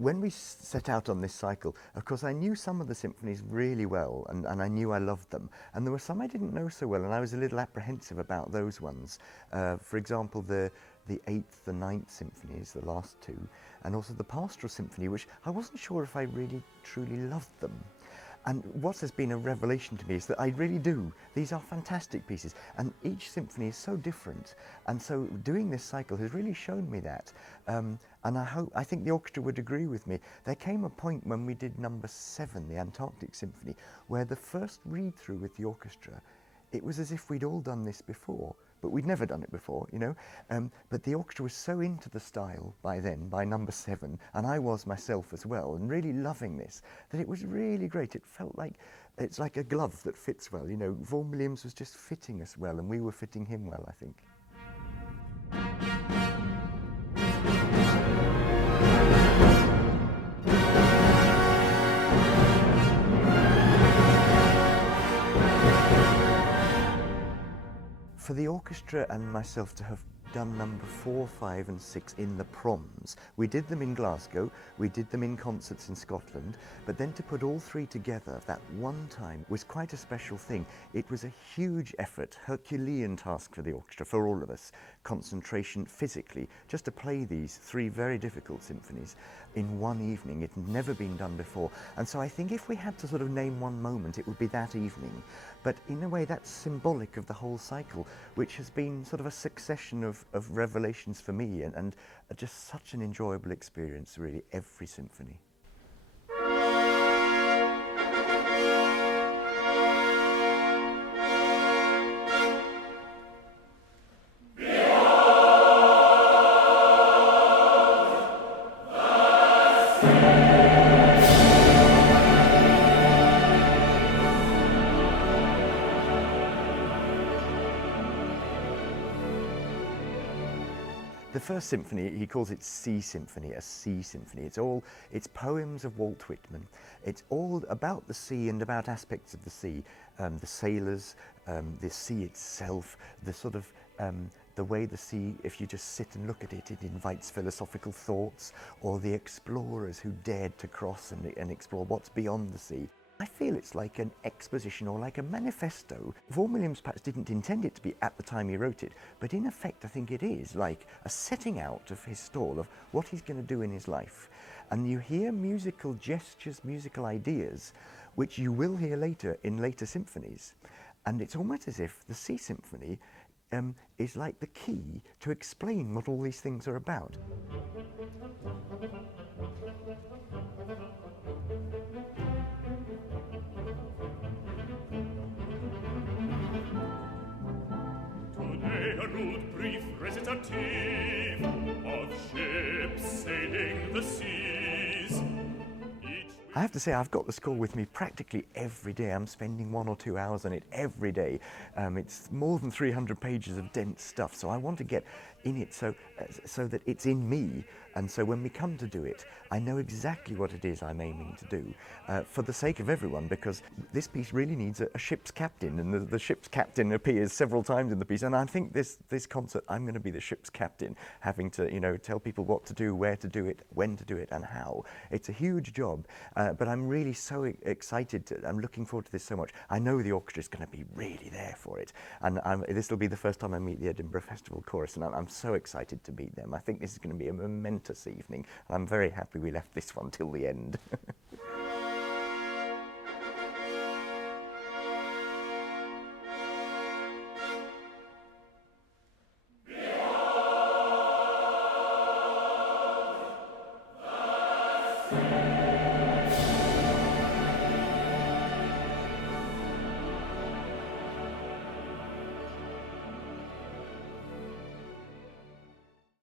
when we set out on this cycle, of course, I knew some of the symphonies really well, and I knew I loved them. And there were some I didn't know so well, and I was a little apprehensive about those ones. For example, the 8th, the 9th symphonies, the last two, and also the Pastoral Symphony, which I wasn't sure if I really truly loved them. And what has been a revelation to me is that I really do. These are fantastic pieces, and each symphony is so different. And so doing this cycle has really shown me that. And I think the orchestra would agree with me. There came a point when we did number 7, the Antarctic Symphony, where the first read-through with the orchestra, it was as if we'd all done this before, but we'd never done it before, you know. But the orchestra was so into the style by then, by number 7, and I was myself as well, and really loving this, that it was really great. It felt like, it's like a glove that fits well, you know. Vaughan Williams was just fitting us well, and we were fitting him well, I think. For the orchestra and myself to have done number 4, 5 and 6 in the Proms. We did them in Glasgow, we did them in concerts in Scotland, but then to put all 3 together that one time was quite a special thing. It was a huge effort, Herculean task for the orchestra, for all of us. Concentration physically, just to play these 3 very difficult symphonies in one evening. It had never been done before. And so I think if we had to sort of name one moment, it would be that evening. But in a way that's symbolic of the whole cycle, which has been sort of a succession of revelations for me, and just such an enjoyable experience, really, every symphony. The first symphony, he calls it Sea Symphony, a sea symphony. It's poems of Walt Whitman. It's all about the sea and about aspects of the sea, the sailors, the sea itself, the sort of the way the sea, if you just sit and look at it, it invites philosophical thoughts, or the explorers who dared to cross and explore what's beyond the sea. I feel it's like an exposition or like a manifesto. Vaughan Williams perhaps didn't intend it to be at the time he wrote it, but in effect I think it is like a setting out of his stall of what he's going to do in his life. And you hear musical gestures, musical ideas, which you will hear later in later symphonies. And it's almost as if the Sea Symphony is like the key to explain what all these things are about. A rude brief recitative of ships sailing the seas. I have to say, I've got the score with me practically every day. I'm spending 1 or 2 hours on it every day. It's more than 300 pages of dense stuff, so I want to get in it so that it's in me. And so when we come to do it, I know exactly what it is I'm aiming to do, for the sake of everyone, because this piece really needs a ship's captain, and the ship's captain appears several times in the piece. And I think this concert, I'm going to be the ship's captain, having to, you know, tell people what to do, where to do it, when to do it, and how. It's a huge job, but I'm really so excited. I'm looking forward to this so much. I know the orchestra is going to be really there for it, and this will be the first time I meet the Edinburgh Festival Chorus, and I'm so excited to meet them. I think this is going to be a momentous evening, and I'm very happy we left this one till the end. Behold the